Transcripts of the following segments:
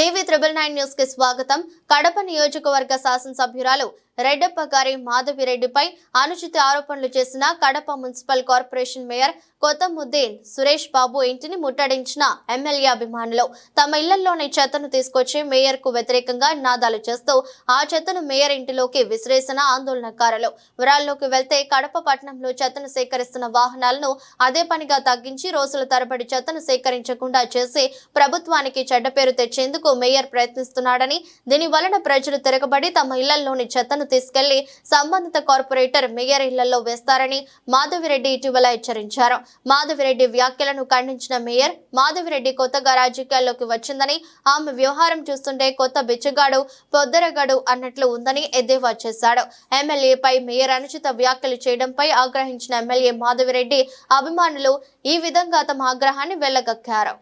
TV triple nine న్యూస్కి స్వాగతం. కడప నియోజకవర్గ శాసనసభ్యురాలు రెడ్డప్ప గారి మాధవిరెడ్డిపై అనుచిత ఆరోపణలు చేసిన Kadapa municipal corporation mayor Kothamuddin Suresh Babu ఇంటిని ముట్టడించిన ఎమ్మెల్యే అభిమానులు. తమ ఇళ్ళలోని చెత్తను తీసుకొచ్చి మేయర్కు వ్యతిరేకంగా నినాదాలు చేస్తూ ఆ చెత్తను మేయర్ ఇంటిలోకి విసిరేసిన ఆందోళనకారులు. వివరాల్లోకి వెళ్తే కడప పట్టణంలో చెత్తను సేకరిస్తున్న వాహనాలను అదే పనిగా తగ్గించి రోజుల తరబడి చెత్తను సేకరించకుండా చేసి ప్రభుత్వానికి చెడ్డ పేరు తెచ్చేందుకు మేయర్ ప్రయత్నిస్తున్నాడని దీని వలన ప్రజలు తిరగబడి తమ ఇళ్ళలోని చెత్తను తీసుకెళ్ళి సంబంధిత కార్పొరేటర్ మేయర్ ఇళ్ళలో వేస్తారని మాధవిరెడ్డి ఇటీవల హెచ్చరించారు. మాధవిరెడ్డి వ్యాఖ్యలను ఖండించిన మేయర్ మాధవిరెడ్డి కొత్తగా రాజకీయాల్లోకి వచ్చిందని ఆమె వ్యవహారం చూస్తుంటే కొత్త బిచ్చగాడు పొద్దరగాడు అన్నట్లు ఉందని ఎద్దేవా చేశాడు. ఎమ్మెల్యేపై మేయర్ అనుచిత వ్యాఖ్యలు చేయడంపై ఆగ్రహించిన ఎమ్మెల్యే మాధవిరెడ్డి అభిమానులు ఈ విధంగా తమ ఆగ్రహాన్ని వెళ్ళగక్కారు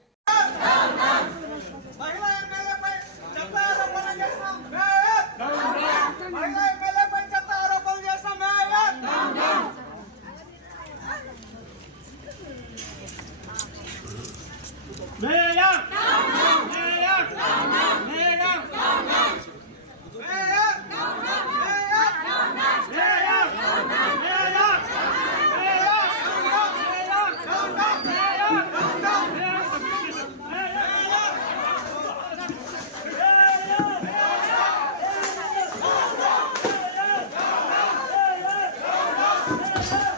Meryem! Meryem! Meryem! Meryem! Yeah.